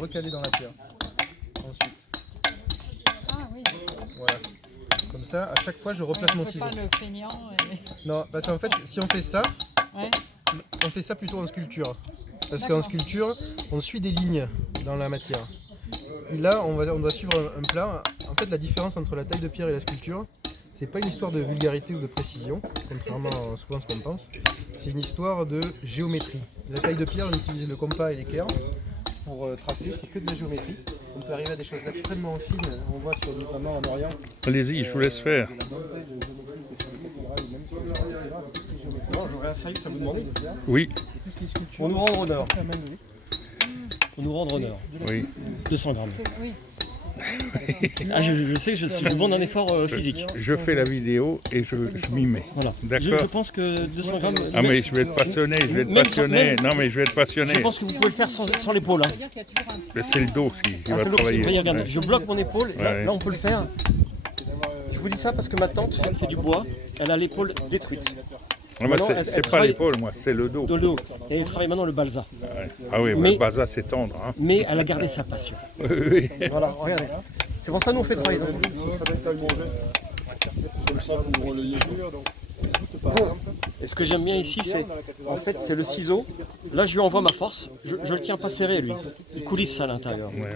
recaler dans la pierre. Ensuite. Ah oui. Voilà. Comme ça, à chaque fois, je replace mon ciseau. Pas le feignant. Non, parce qu'en fait, si on fait ça, Ouais. on fait ça plutôt en sculpture. Parce qu'en sculpture, on suit des lignes dans la matière. Et là, on doit suivre un plan. En fait, la différence entre la taille de pierre et la sculpture, c'est pas une histoire de vulgarité ou de précision, contrairement à souvent ce qu'on pense. C'est une histoire de géométrie. La taille de pierre, on utilise le compas et l'équerre pour tracer, c'est que de la géométrie. On peut arriver à des choses extrêmement fines, on voit notamment en Orient. Allez-y, je vous laisse faire. Non, j'aurais un service à vous demander. Oui, Pour nous rendre honneur. Pour nous rendre honneur. oui. 200 grammes. Oui. Ah, je sais que je demande un effort physique. Je fais la vidéo et je m'y mets. Voilà. D'accord. Je pense que 200 grammes. Ah mais je vais être passionné, je vais être Même passionné. sans- Non mais je vais être passionné. Je pense que vous pouvez le faire sans l'épaule. Hein. C'est le dos qui Ah, va c'est l'autre. travailler. Regarde, Ouais. je bloque mon épaule. Là, Ouais. là, on peut le faire. Je vous dis ça parce que ma tante fait du bois. Elle a l'épaule détruite. Ah, moi, Maintenant, c'est elle pas travaille- l'épaule, moi, c'est le dos. Dans le dos. Et elle travaille maintenant le balsa. Ouais. Ah oui, Mais- le baza c'est tendre. Hein. Mais elle a gardé sa passion. Oui. Voilà, regardez. C'est pour ça que nous on fait travailler. Et ce que j'aime bien ici, c'est en fait c'est le ciseau. Là, je lui envoie ma force. Je le tiens pas serré lui. Il coulisse à l'intérieur. Ouais,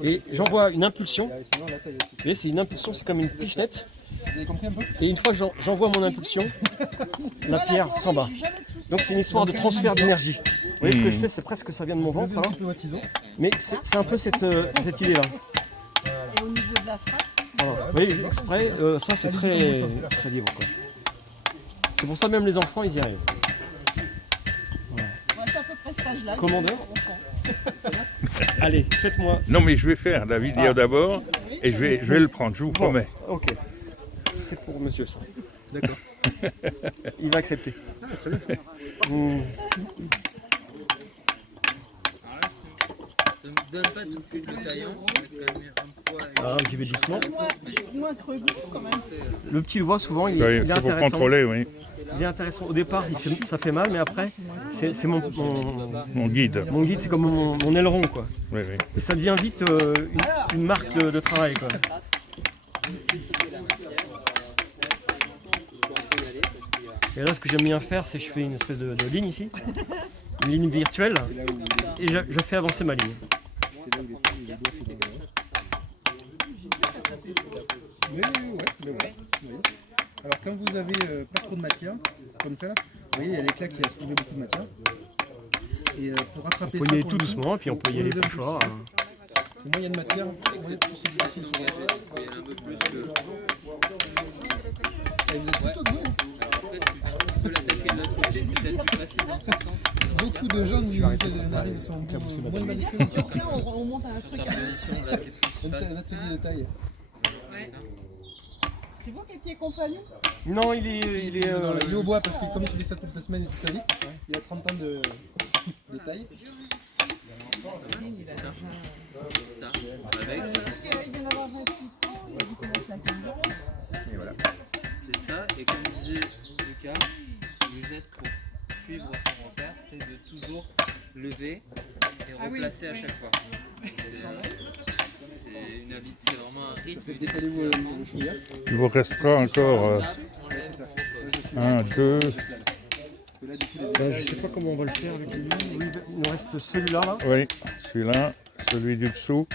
ouais. Et j'envoie une impulsion. Vous voyez, c'est une impulsion, c'est comme une pichenette. Et une fois que j'envoie mon impulsion, la pierre s'en bat. Donc c'est une histoire de transfert d'énergie. Vous voyez ce que je fais, c'est presque ça vient de mon ventre. Là. Mais c'est un peu cette idée-là. Et au niveau de la frappe, Voilà. Vous voyez, exprès, ça c'est très, très libre. Quoi. C'est pour ça même les enfants, ils y arrivent. c'est à peu près cet âge-là. Commandeur Allez, faites-moi. Non mais je vais faire la vidéo d'abord et je vais le prendre, je vous promets. Ok. C'est pour monsieur ça. D'accord. Il va accepter. Ne me donne pas tout de suite le taillant, quand même un poids. Ah, j'y vais doucement. Moins trop gros quand même. Le petit doigt, souvent, il Oui, est c'est pour intéressant. contrôler, oui. Il est intéressant. Au départ, ça fait mal, mais après, c'est mon Mon guide. guide, c'est comme mon aileron, quoi. Oui, oui. Et ça devient vite une marque de travail, quoi. Et là, ce que j'aime bien faire, c'est que je fais une espèce de ligne ici, une ligne virtuelle, et je fais avancer ma ligne. Alors quand vous avez pas trop de matière, comme ça, là, vous voyez, il y a l'éclat qui a soulevé beaucoup de matière. Et pour rattraper On peut ça, y aller pour tout le coup, doucement, puis on peut y aller plus fort. Hein. Moins il y a de matière, moins plus c'est difficile. Et un peu plus que. Et vous êtes plutôt doué. Après, tu peux l'attaquer de l'autre côté, c'est peut-être plus facile dans ce sens. Beaucoup de gens n'arrivent, sont moins mal disposés. Après, on monte à un truc. Position, là, c'est plus Un facile. atelier de taille. C'est vous qui étiez compagnon? Non, il est Il est au bois parce que comme il fait ça toute la semaine et toute sa vie, il a 30 ans de taille. Ça, avec ça. Parce que là, il vient d'avoir 28 ans, il a dû commencer à 15 ans. Et voilà. C'est ça, et comme disait Lucas, le geste pour suivre son repère, c'est de toujours lever et replacer à chaque fois. C'est une habitude, c'est vraiment un rythme. Peut-être décalez-vous le chouïa. Il vous restera encore 1, 2, Je sais pas comment on va le faire avec lui. Oui, il nous reste celui-là, là. oui, celui-là, celui du dessous,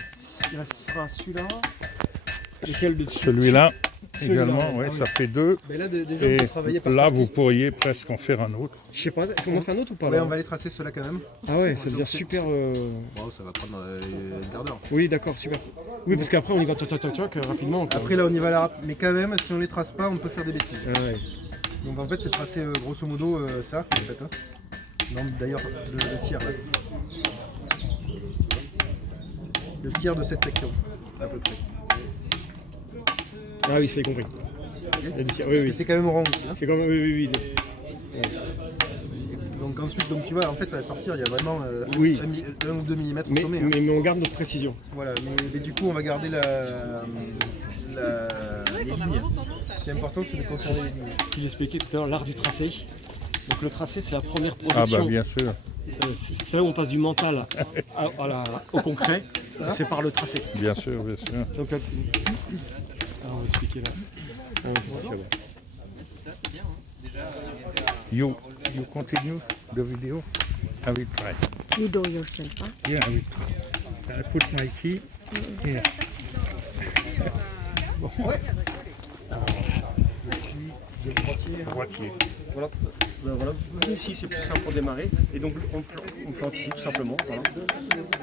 Il restera celui-là. Lequel de dessus? celui-là Celui-là, également, ouais. ouais, ça fait 2. Mais là déjà Et vous travaillez par là, partie. vous pourriez presque en faire un autre. Je sais pas, est-ce qu'on en fait un autre ou pas Ouais, là on va aller tracer ceux-là quand même. Ah ouais, ça devient super. Bon, ça va prendre une quart d'heure. Oui, d'accord, super. Oui, parce qu'après on y va rapidement. quoi. Après là on y va à la rap, mais quand même si on les trace pas on peut faire des bêtises. Ah ouais. Donc en fait c'est tracer grosso modo ça en fait. Hein. Non, d'ailleurs le tiers là. Le tiers de cette section à peu près. Ah oui, ça y est compris. Ok. Oui, Parce oui. que c'est quand même rond ici. Hein. C'est comme. Oui. Donc ensuite donc tu vois en fait à sortir il y a vraiment Oui. 1 ou 2 mm au Mais, sommet. Hein. mais on garde notre précision. Voilà, mais du coup on va garder les lignes. Ce qui est important c'est de conserver les lignes. Ce qu'il expliquait tout à l'heure, l'art du tracé. Donc le tracé, c'est la première Ah projection. bah bien sûr, C'est là où on passe du mental au concret. C'est par le tracé. bien sûr, bien sûr. Donc, alors on va expliquer là. You continue the video? I will try. You do yourself, huh? Yeah, I will try. I put my key here. Droitier. Voilà. Voilà. Ici, c'est plus simple pour démarrer. Et donc, on plante ici, tout simplement. Voilà.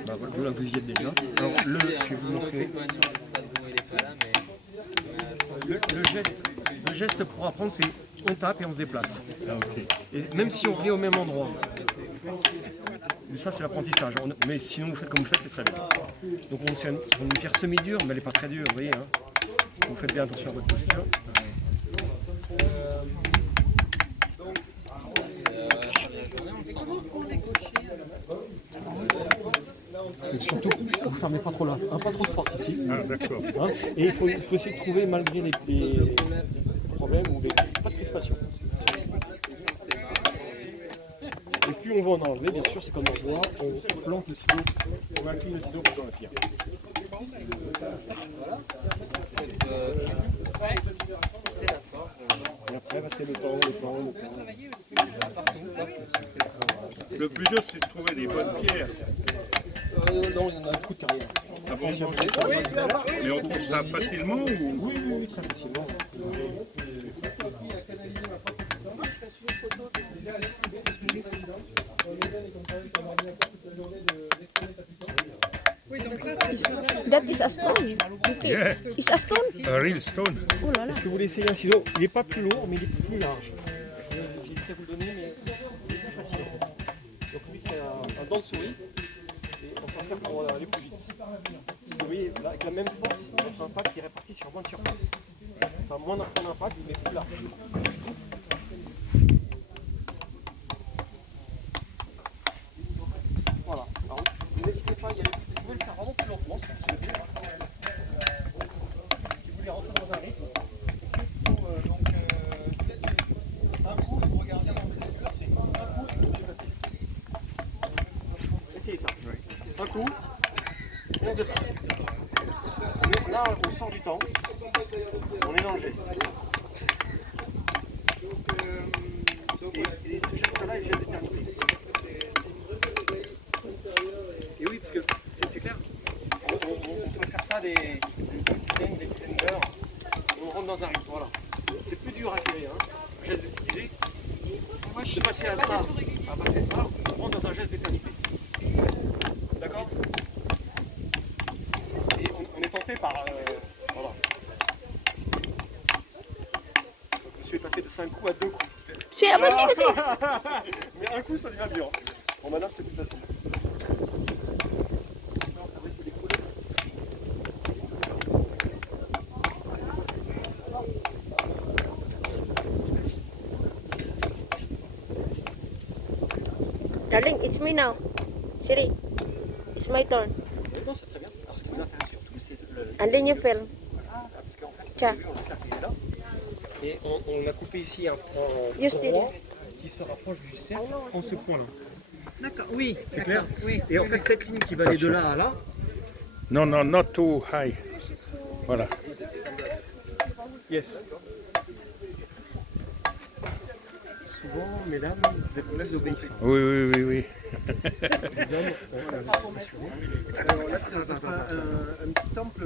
Bah, voilà, vous y êtes déjà. Alors, je vais vous montrer. Le geste pour apprendre, c'est on tape et on se déplace. Ah, ok. Et même si on vient au même endroit. Mais ça, c'est l'apprentissage. Mais sinon, vous faites comme vous faites, c'est très bien. Donc, c'est une pierre semi-dure, mais elle n'est pas très dure, vous voyez. Hein. Vous faites bien attention à votre posture. Surtout, vous ne fermez pas trop là, pas trop de force ici. Ah, d'accord. Hein. Et il faut essayer de trouver, malgré les problèmes ou pas de crispation. Et plus on va en enlever, bien sûr, c'est comme on voit, on plante le ciseau, on incline le ciseau dans la pierre. Et après, c'est le temps. Le plus dur, c'est de trouver des bonnes pierres. Non, il y en a un coup de carrière. Ah bon? Mais on trouve ça facilement ou... Oui, très facilement. That is a stone. Okay. Yeah, It's a stone. a real stone. Oh là là. Est-ce que vous voulez essayer un ciseau? Il n'est pas plus lourd, mais il est plus large. J'ai fait vous le donner, mais il est plus facile. Donc lui, c'est un dent de souris. Et on s'en sert pour aller plus vite. Parce que vous voyez, là, avec la même force, notre impact est réparti sur moins de surface. Enfin, moins d'impact, mais plus large. Voilà. Alors, n'hésitez pas à y aller. Vous pouvez le faire vraiment plus lentement si vous souhaitez. Si vous voulez rentrer dans un rythme. Un coup, vous regardez dans le traiteur, c'est un coup et vous déplacez. Essayez ça. Un coup, et on déplace. Là, on sort du temps. On est dans le geste. Et ce geste-là, il geste d'éternité. Et oui, parce que c'est clair. On peut faire ça des dizaines d'heures. On rentre dans un rythme. Voilà. C'est plus dur à gérer. Hein. Un geste d'éternité. De passer à ça, à passer ça, on rentre dans un geste d'éternité. D'accord? Et on est tenté par. Voilà. Donc, monsieur est passé de 5 coups à 2 coups. Sí, vas-y. Mais un coup, ça devient dur. Bon, maintenant, c'est plus facile. Darling, it's me now. Siri, it's my turn. Non, c'est très bien. Alors, ce qui nous intéresse surtout, c'est le. And then you film. Parce qu'en fait, Tiens. on a cercle là. Et on a coupé ici un Just droit qui se rapproche du cercle en ce point-là. D'accord, oui. C'est clair? Et en fait, cette ligne qui va aller de là à là, Non, non, not too high. Voilà. yes. Souvent, mesdames, vous êtes plus obéissants. Oui, oui, oui, oui. Les hommes, Alors là, ça sera un petit temple,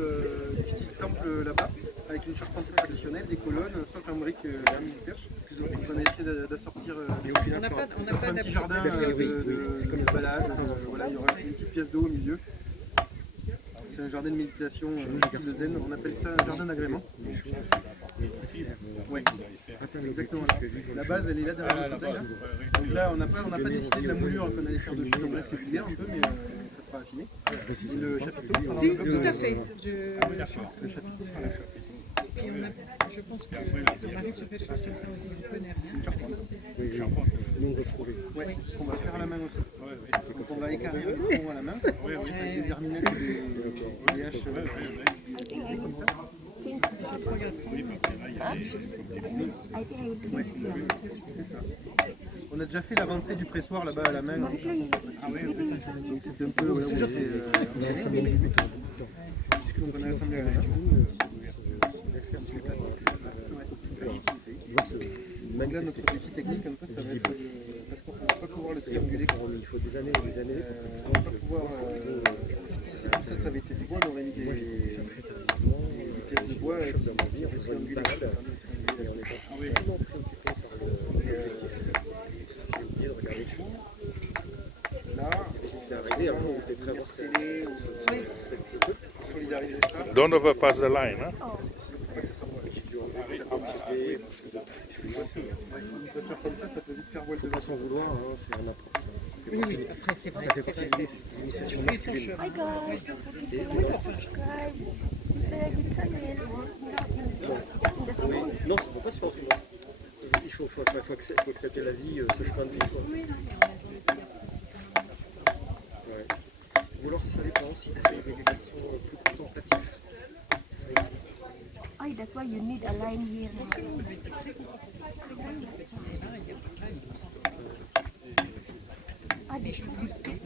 du style temple là-bas, avec une charpente traditionnelle, des colonnes, un socle en briques vernis du perche. On a essayé d'assortir et au final, ça sera un petit jardin de balade. Voilà, il y aura une petite pièce d'eau au milieu. C'est un jardin de méditation, de zen. On appelle ça un jardin d'agrément. Oui, exactement. La base, elle est là derrière le fauteuil. Donc là, on n'a pas décidé de la moulure qu'on allait faire dessus. Donc là, c'est filé un peu, mais ça sera affiné. Le chapiteau sera Si, dans tout à fait. Le chapiteau sera là. Et puis je pense que j'arrive sur quelque chose comme ça aussi, je connais rien. Ouais, qu'on va faire à la main aussi. Donc on va écarrer le tronc à la main, avec des herminettes et des haches comme ça. J'ai 3 garçons. C'est ça. On a déjà fait l'avancée du pressoir là-bas à la main. Ah oui, donc c'est un peu. Donc on a assemblé à la Donc là, notre défi technique, un peu, ça va être parce qu'on ne va pas pouvoir le trianguler. Il faut des années et des années. On ne va pas pouvoir. Ça avait été du bois, on aurait mis des pièces de bois triangulées. Là, c'est arrivé un jour où j'étais prêt à voir solidariser ça. Don't overpass the line. Hein? Comme ça peut vite faire voile de Pas sans vouloir, hein, c'est un approche. Oui, oui, après c'est vrai. Ça fait partie de l'initiation masculine. Hi guys, subscribe. Stay good channel. Non, ça ne peut pas se faire autrement. Il faut accepter la vie, ce chemin de vie. Quoi. Ouais. Ou alors ça dépend si tu fais des éducations plus contemplatives. Oh, that's why you need a line here. Ah, des choses aussi.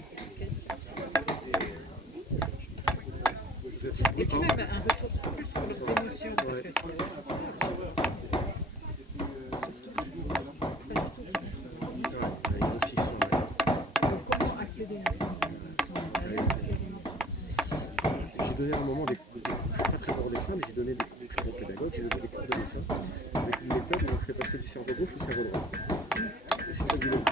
Et puis même un retour plus sur leurs émotions, parce que comment accéder à ça? J'ai donné à un moment des cours, je ne suis pas très bon en dessin, mais j'ai donné des cours, je suis bon pédagogue, j'ai donné des cours de dessin avec une méthode où on fait passer du cerveau gauche au cerveau droit. Et c'est fabuleux.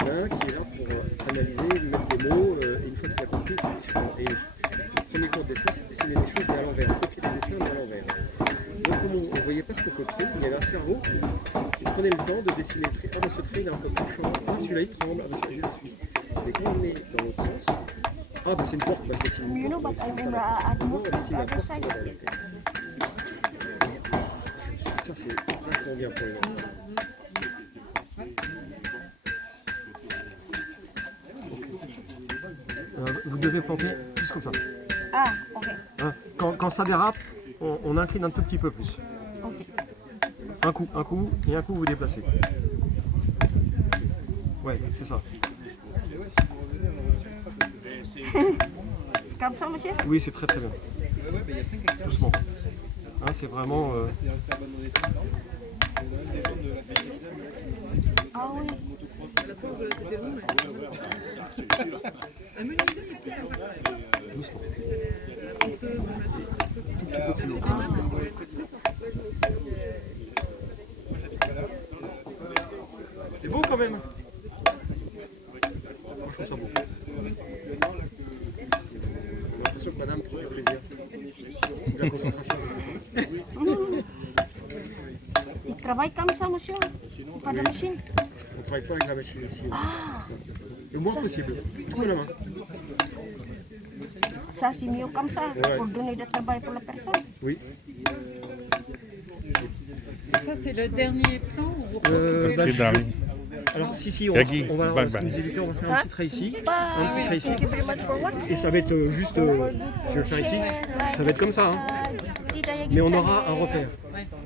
L'un qui est là pour analyser, mettre des mots, et une fois qu'il a compris, c'est différent. Et le premier cours de dessin, c'est dessiner des choses mais à l'envers, copier des dessins mais à l'envers. Donc comme on ne voyait pas ce qu'on copiait, il y avait un cerveau qui prenait le temps de dessiner le trait. Ah ben ce trait il est un peu touchant, ah celui-là il tremble, ah ben celui-là je le suis. Et quand on est dans l'autre sens, ah ben c'est une porte, ben je dessine une You know, porte. but I remember I'd moved to the other side. Ça c'est vachement bien pour les enfants. Vous devez planter plus comme ça. Ah, ok. Hein, quand ça dérape, on incline un tout petit peu plus. Ok. Un coup, et un coup vous déplacez. Ouais, c'est ça. C'est comme ça, monsieur? Oui, c'est très très bien. Doucement. Hein, c'est vraiment... Ah oui. à la fois c'était long, mais... doucement. C'est beau quand même. Moi, je trouve ça beau. J'ai l'impression que madame prend du plaisir. De la concentration. Il travaille comme ça, monsieur? Pas de machine? On ne travaille pas avec la machine ici. Le moins possible. Tout à la main. Ça, c'est mieux comme ça, pour donner du travail pour la personne. Oui. Et ça, c'est le dernier plan où vous C'est dingue. Alors si, on Yagi, va bang, ce bang. que nous évitons, on va faire un petit trait ici. Un petit trait ici. Thank you very much for watching. Et ça va être juste, je vais le faire ici. Ça va être comme ça. Hein. Mais on aura un repère.